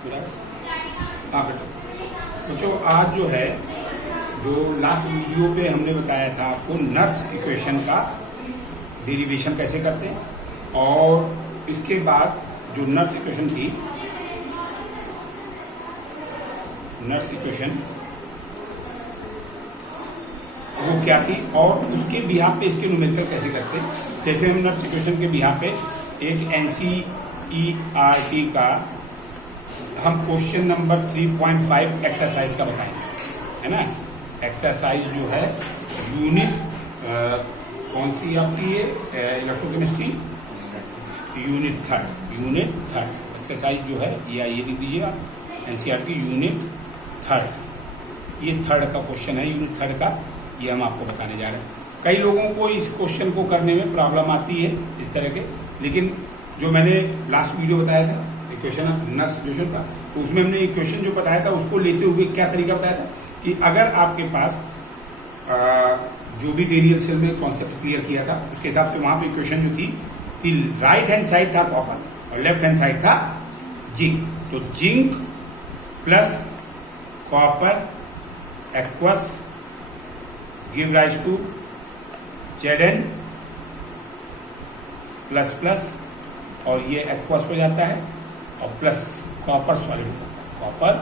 हाँ बेटा, बच्चों आज जो है जो लास्ट वीडियो पे हमने बताया था आपको नर्स इक्वेशन का डेरिवेशन कैसे करते हैं, और इसके बाद जो नर्स इक्वेशन थी, नर्स इक्वेशन वो क्या थी और उसके बिहाफ पे इसके न्यूमेरिकल कैसे करते हैं। जैसे हम नर्स इक्वेशन के बिहाफ पे एक NCERT का हम क्वेश्चन नंबर 3.5 एक्सरसाइज का बताएंगे, है ना। एक्सरसाइज जो है यूनिट कौन सी आपकी है, इलेक्ट्रोकेमिस्ट्री यूनिट थर्ड एक्सरसाइज जो है ये लिख दीजिएगा, NCERT यूनिट थर्ड। ये थर्ड का क्वेश्चन है, यूनिट थर्ड का, ये हम आपको बताने जा रहे हैं। कई लोगों को इस क्वेश्चन को करने में प्रॉब्लम आती है इस तरह के, लेकिन जो मैंने लास्ट वीडियो बताया था इक्वेशन नर्स इक्वेशन का, तो उसमें हमने इक्वेशन जो बताया था उसको लेते हुए क्या तरीका बताया था कि अगर आपके पास जो भी डेरियल सेल में कॉन्सेप्ट क्लियर किया था उसके हिसाब से वहां पे इक्वेशन जो थी कि राइट हैंड साइड था कॉपर और लेफ्ट हैंड साइड था जिंक। तो zinc plus copper aqueous give rise to Zn plus plus, और ये एक्वस हो जाता है और प्लस कॉपर सॉलिड हो जाता है, कॉपर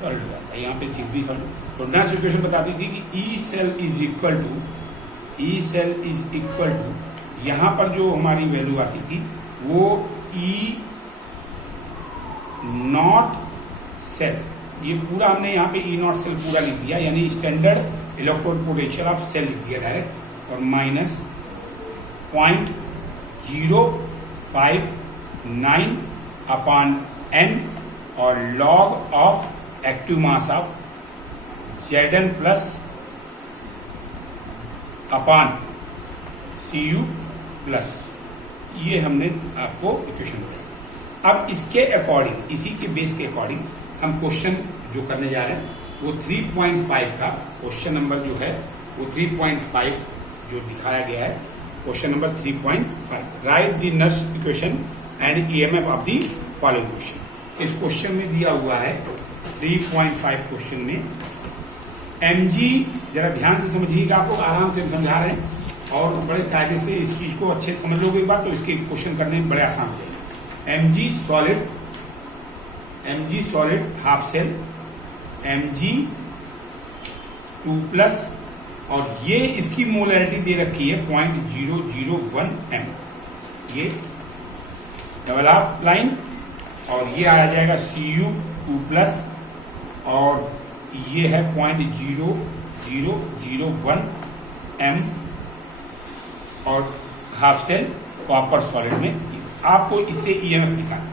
सॉलिड हो जाता है, यहाँ पे जिंक भी सॉलिड। तो नर्स इक्वेशन बताती थी कि E cell is equal to यहाँ पर जो हमारी वैल्यू आती थी वो ई नॉट सेल, ये पूरा हमने यहाँ पे ई नॉट सेल पूरा लिख दिया, यानी standard electrode potential of cell लिख दिया डायरेक्ट, और माइनस 0.059 अपॉन n और log of active mass of Zn plus upon Cu plus, ये हमने आपको इक्वेशन दिया। अब इसके अकॉर्डिंग, इसी के बेस के अकॉर्डिंग हम क्वेश्चन जो करने जा रहे हैं वो 3.5 का क्वेश्चन नंबर जो है वो 3.5 जो दिखाया गया है, question number 3.5, right the Nernst equation and EMF of the following question. इस क्वेश्चन में दिया हुआ है 3.5 क्वेश्चन में mg, जरा ध्यान से समझिएगा, आपको आराम से समझा रहे हैं और बड़े कायदे से इस चीज को अच्छे से समझ लोगे एक बार तो इसके क्वेश्चन करने में बड़े आसान हो जाएंगे। mg solid half cell, mg 2+, और ये इसकी मोलैरिटी दे रखी है 0.001 m, ये डबल हाफ लाइन, और ये आ जाएगा Cu 2+, और ये है 0.0001 m, और हाफ सेल कॉपर सॉलिड में। आपको इससे EMF निकालना,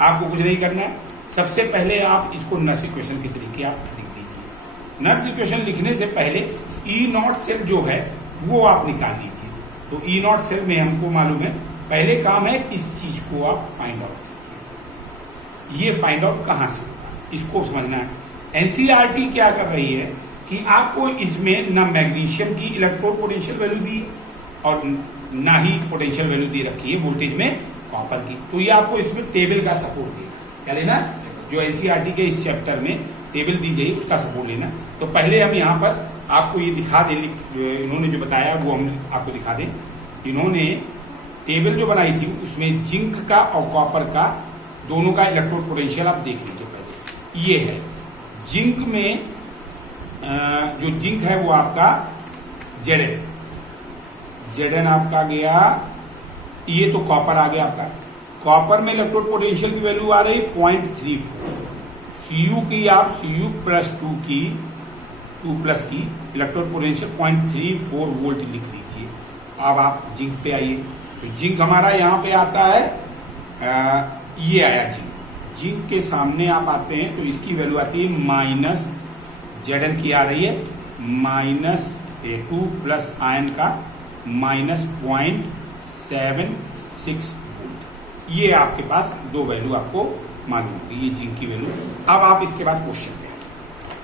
आपको कुछ नहीं करना है, सबसे पहले आप इसको नर्स इक्वेशन के तरीके आप लिख दीजिए। नर्स इक्वेशन लिखने से पहले ई नॉट सेल जो है वो आप निकाल लीजिए। तो ई नॉट सेल में हमको मालूम है, पहले काम है इस चीज को आप फाइंड आउट कीजिए। ये फाइंड आउट कहां से होगा इसको समझना है। NCERT क्या कर रही है कि आपको इसमें ना मैग्नीशियम की इलेक्ट्रोड पोटेंशियल वैल्यू दी और ना ही पोटेंशियल वैल्यू दी रखी है वोल्टेज में कॉपर की, तो ये आपको इसमें टेबल का सपोर्ट देगा। क्या लेना, जो NCERT के इस चैप्टर में टेबल दी गई उसका सपोर्ट लेना। तो पहले हम यहाँ पर आपको ये दिखा दें, इन्होंने जो बताया वो हम आपको दिखा दें। इन्होंने टेबल जो बनाई थी उसमें जिंक का और कॉपर का दोनों का इलेक्ट्रोड पोटेंशियल आप देख लीजिए पहले। ये है जिंक में, जो जिंक है वो आपका Zn आपका गया, ये तो कॉपर आ गया आपका। कॉपर में इलेक्ट्रोड पोटेंशियल की वैल्यू आ रही 0.34, Cu की आप Cu प्लस 2+ की इलेक्ट्रोड पोटेंशियल 0.34 वोल्ट लिख लीजिए। अब आप जिंक पे आइए, तो जिंक हमारा यहाँ पे आता है, ये आया जिंक के सामने आप आते हैं तो इसकी वैल्यू आती है माइनस, Zn की आ रही है माइनस 2+ आयन का -0.76 वोल्ट। ये आपके पास दो वैल्यू आपको मालूम होगी, ये जिंक की वैल्यू। अब आप इसके बाद क्वेश्चन दें,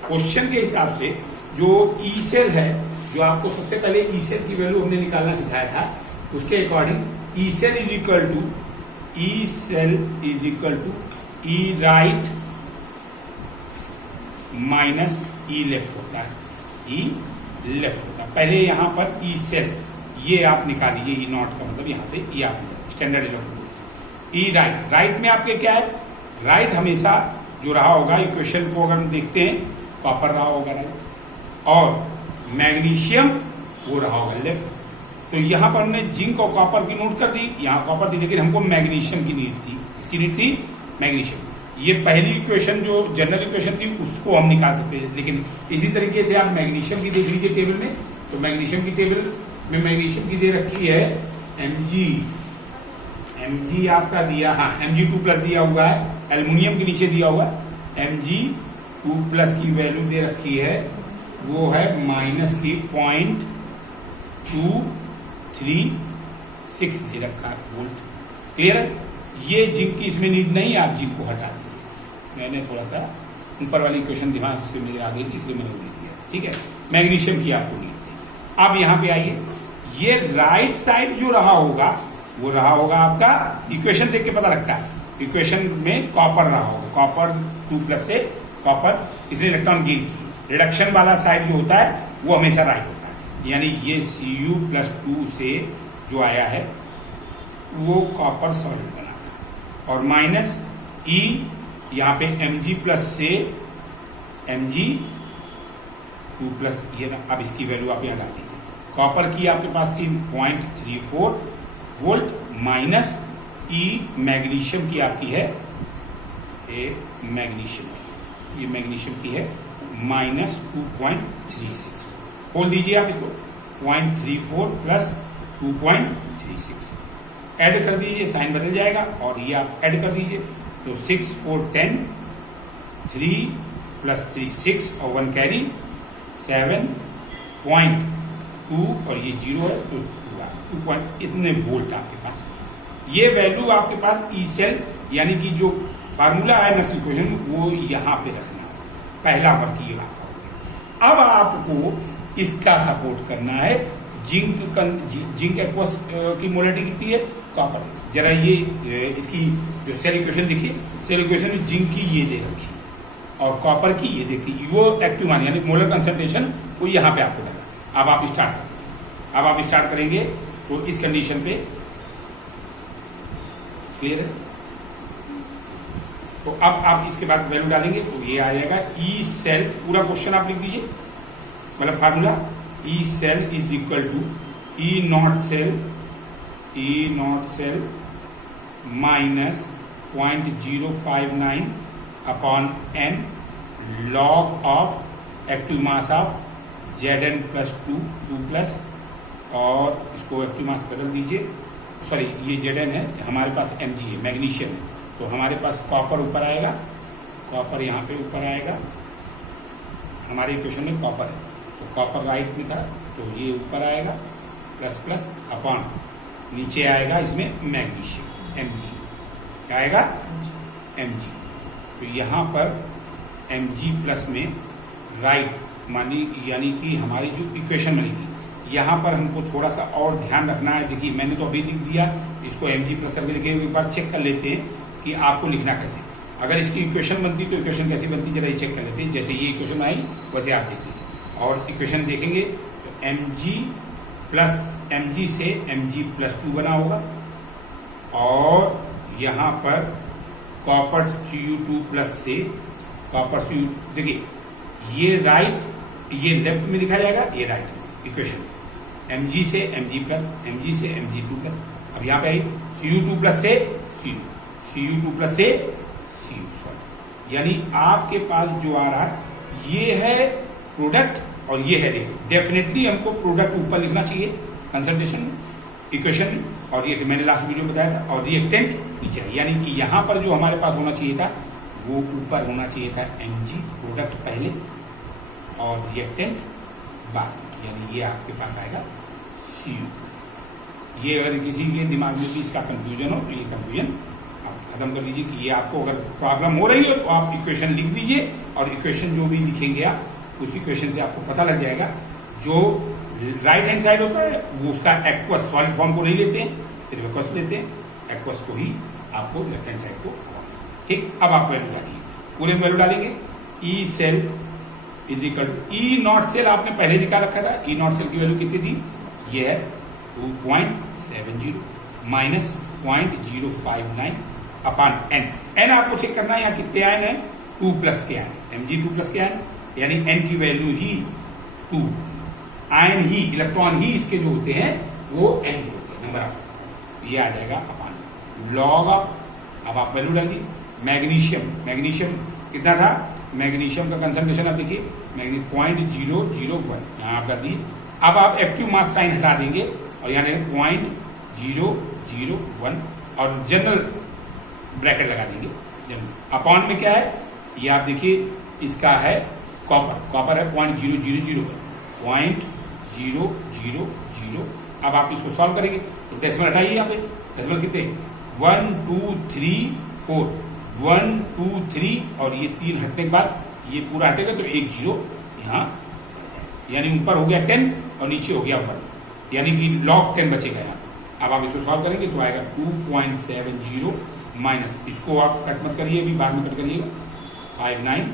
क्वेश्चन के हिसाब से जो ई सेल है, जो आपको सबसे पहले ई सेल की वैल्यू हमने निकालना सिखाया था, उसके according E cell is equal to E right minus E left होता है, ई लेफ्ट होता है। पहले यहां पर ई सेल ये आप निकालिए, ई नॉट का मतलब यहां से ई आप स्टैंडर्ड इलेक्ट्रॉन। ई राइट, राइट में आपके क्या है, राइट हमेशा जो रहा होगा इक्वेशन को अगर हम देखते हैं कॉपर रहा होगा राइट, और मैग्नीशियम वो रहा होगा लेफ्ट। तो यहां पर हमने जिंक और कॉपर की नोट कर दी, यहां कॉपर थी लेकिन हमको मैग्नीशियम की नीड थी, इसकी नीड थी मैग्नीशियम। ये पहली इक्वेशन जो जनरल इक्वेशन थी उसको हम निकाल सकते हैं, लेकिन इसी तरीके से आप मैग्नीशियम की देख लीजिए टेबल में। तो मैग्नीशियम की टेबल में मैग्नीशियम की दे रखी है Mg आपका दिया, हाँ Mg2+ दिया हुआ है, एल्युमिनियम के नीचे दिया हुआ है। Mg2+ की वैल्यू दे रखी है वो है माइनस की 0.236 दे रखा है वोल्ट। क्लियर है? ये जिंक की इसमें नीड नहीं, आप जिंक को हटा दीजिए। मैंने थोड़ा सा ऊपर वाली क्वेश्चन दिमाग से मेरे आ गई थी इसलिए मैंने वो लिख दिया, ठीक है। मैग्नीशियम की आपको नीड थी। अब यहां पे आइए, ये राइट साइड जो रहा होगा वो रहा होगा आपका, इक्वेशन देख के पता लगता है, इक्वेशन में कॉपर रहा होगा, कॉपर 2+ से कॉपर, इसने इलेक्ट्रॉन गेन की। रिडक्शन वाला साइड जो होता है वो हमेशा राइट होता है, यानी ये Cu+2 से जो आया है वो कॉपर सॉलिड बना था, और माइनस ई यहां पे Mg+ से Mg2+, ये ना। अब इसकी वैल्यू आप यहां डाल दीजिए। कॉपर की आपके पास थी 0.34 वोल्ट, माइनस ई मैग्नीशियम की आपकी है, मैग्नीशियम, ये मैग्नीशियम की है -2.36। खोल दीजिए आप इसको, 0.34 + 2.36 ऐड कर दीजिए, साइन बदल जाएगा और ये आप ऐड कर दीजिए। तो 6 4 10, 3 + 3 6 और 1 कैरी 7.2 और ये 0 है तो 2 इतने वोल्ट आपके पास। ये वैल्यू आपके पास ई सेल यानी कि जो फार्मूला है नर्स इक्वेशन वो यहां पे रखना, पहला वर्क ये आपका। अब आपको इसका सपोर्ट करना है, जिंक एक्वस की मोलरिटी कितनी है, कॉपर। जरा ये इसकी जो सेल इक्वेशन देखिए, सेल इक्वेशन में जिंक की ये दे रखी और कॉपर की ये देखिए, वो एक्टिव मान यानी मोलर कंसंट्रेशन वो यहां पे आपको लगा। अब आप स्टार्ट करेंगे, अब आप स्टार्ट करेंगे तो इस कंडीशन पे क्लियर है। तो अब आप इसके बाद वैल्यू डालेंगे तो ये आ जाएगा ई सेल, पूरा क्वेश्चन आप लिख दीजिए, मतलब formula E cell is equal to E naught cell minus 0.059 upon n log of active mass of Zn+2 2+, और इसको एक्टिव मास बदल दीजिए, सॉरी ये Zn है, हमारे पास Mg है, मैग्नीशियम है, तो हमारे पास कॉपर ऊपर आएगा, कॉपर यहाँ पे ऊपर आएगा, हमारे इक्वेशन में कॉपर है तो कॉपर राइट में था तो ये ऊपर आएगा प्लस अपॉन नीचे आएगा इसमें मैग्नीशियम Mg, क्या आएगा Mg। तो यहाँ पर Mg+ में राइट मानी यानी कि हमारी जो इक्वेशन बनेगी, यहाँ पर हमको थोड़ा सा और ध्यान रखना है। देखिए मैंने तो अभी लिख दिया, इसको Mg+ करके लिखे, एक बार चेक कर लेते हैं कि आपको लिखना कैसे। अगर इसकी इक्वेशन बनती तो इक्वेशन कैसी बनती जरा ये चेक कर लेते हैं। जैसे ये इक्वेशन आई वैसे आप देख लीजिए और इक्वेशन देखेंगे तो Mg से Mg+2 बना होगा, और यहाँ पर कॉपर Cu2+ से कॉपर Cu, देखिए ये राइट ये लेफ्ट में लिखा जाएगा, ये राइट में इक्वेशन Mg से Mg+, Mg से Mg2+। अब यहाँ पे आई Cu2+ से Cu, Cu2+ से Cu, यानी आपके पास जो आ रहा है ये है प्रोडक्ट और ये है रिएक्टेंट। डेफिनेटली हमको प्रोडक्ट ऊपर लिखना चाहिए कंसंट्रेशन इक्वेशन में, और ये मैंने लास्ट वीडियो में बताया था, और रिएक्टेंट नीचे, यानी कि यहाँ पर जो हमारे पास होना चाहिए था वो ऊपर होना चाहिए था Mg प्रोडक्ट पहले और रिएक्टेंट बाद में, यानी ये आपके पास आएगा Cu। ये अगर किसी के दिमाग में भी इसका कंफ्यूजन हो तो ये कंफ्यूजन आप खत्म कर दीजिए कि ये आपको अगर प्रॉब्लम हो रही हो तो आप इक्वेशन लिख दीजिए, और इक्वेशन जो भी लिखेंगे आप उस इक्वेशन से आपको पता लग जाएगा। जो राइट हैंड साइड होता है वो उसका एक्वस सॉलिड फॉर्म को नहीं लेते हैं, सिर्फ एक्वस लेते हैं, एक्वस को ही आपको लेफ्ट हैंड साइड को ठीक, अब आप वैल्यू डालिए, पूरे में वैल्यू डालेंगे। E cell is equal to E naught cell आपने पहले निकाल रखा था, ई नॉट सेल की वैल्यू कितनी थी, ये है 2.70 माइनस 0.059 अपॉन एन। एन आपको चेक करना है यहाँ कितने आयन है, 2 प्लस के आयन, Mg2 प्लस के आयन, यानी एन की वैल्यू ही 2, आयन ही, इलेक्ट्रॉन ही इसके जो होते हैं वो एन होते हैं, नंबर ऑफ, ये आ जाएगा अपॉन लॉग ऑफ, अब आप वैल्यू डालिए। मैग्नीशियम, मैग्नीशियम कितना था, मैग्नीशियम का कंसंट्रेशन आप देखिए, मैग्नीशियम 0.001 यहाँ आप कर दिए। अब आप एक्टिव मास साइन हटा देंगे और यहाँ 0.001 और जनरल ब्रैकेट लगा देंगे, जनरल अपॉन में क्या है, ये आप देखिए इसका है कॉपर, कॉपर है 0.000। अब आप इसको सॉल्व करेंगे तो डेसिमल हटाइए, यहाँ पे डेसिमल कितने, 1 2 3 4, 1 2 3 और ये 3 हटने के बाद ये पूरा हटेगा तो 1 0 यहाँ, यानी ऊपर हो गया 10 और नीचे हो गया 1, यानी कि log 10 बचेगा यहाँ। अब आप इसको सॉल्व करेंगे तो आएगा 2.70 माइनस, इसको आप कट मत करिए, अभी बाद में कट करिएगा, 59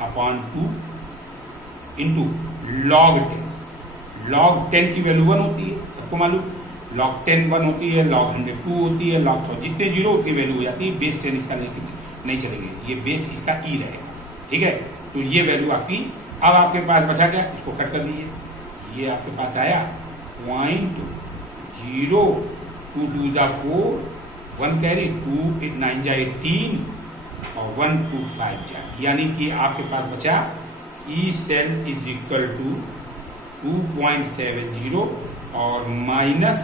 अपॉन 2 इंटू log 10। log 10 की वैल्यू 1 होती है, सबको मालूम, log 10 1 होती है, log 100 2 होती है, log 100 जितने जीरो उतनी वैल्यू हो जाती है। बेस 10 इसका नहीं चलेंगे, ये बेस इसका ई रहेगा, ठीक है। तो ये वैल्यू आपकी, अब आपके पास बचा क्या, इसको कट कर दीजिए, ये आपके पास आया 0.0, 2 2 जा 4, 1 कैरी, 2 9 जा 18 और 1 2 5 जा, यानी कि आपके पास बचा E cell is equal to 2.70 और माइनस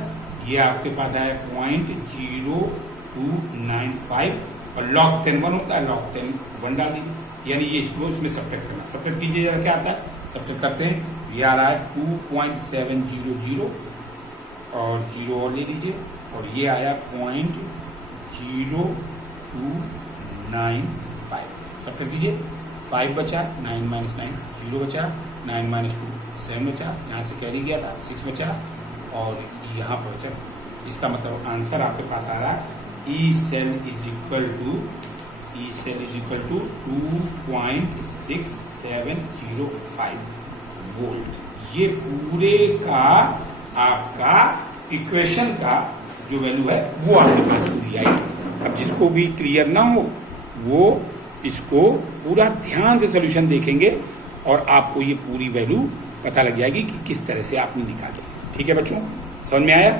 ये आपके पास आया 0.0295 और log 10 1 होता है, log 10 1 डाल दीजिए, यानी ये इसको इसमें सब्ट्रैक्ट करना, सब्ट्रैक्ट कीजिए क्या आता है, सब्ट्रैक्ट करते हैं, ये आ रहा है 2.700 और 0 और ले लीजिए और ये आया 0.0295, सब्ट्रैक्ट कीजिए, 5 बचा, 9 माइनस 9 0 बचा, 9 माइनस 2 7 बचा, यहाँ से कैरी गया था 6 बचा और यहाँ पर बचा। इसका मतलब आंसर आपके पास आ रहा है E cell is equal to 2.6705 volt. ये पूरे का आपका इक्वेशन का जो वैल्यू है वो आपके पास पूरी आई। अब जिसको भी क्लियर ना हो वो इसको पूरा ध्यान से सोल्यूशन देखेंगे और आपको ये पूरी वैल्यू पता लग जाएगी कि किस तरह से आपने निकाली। ठीक है बच्चों, समझ में आया?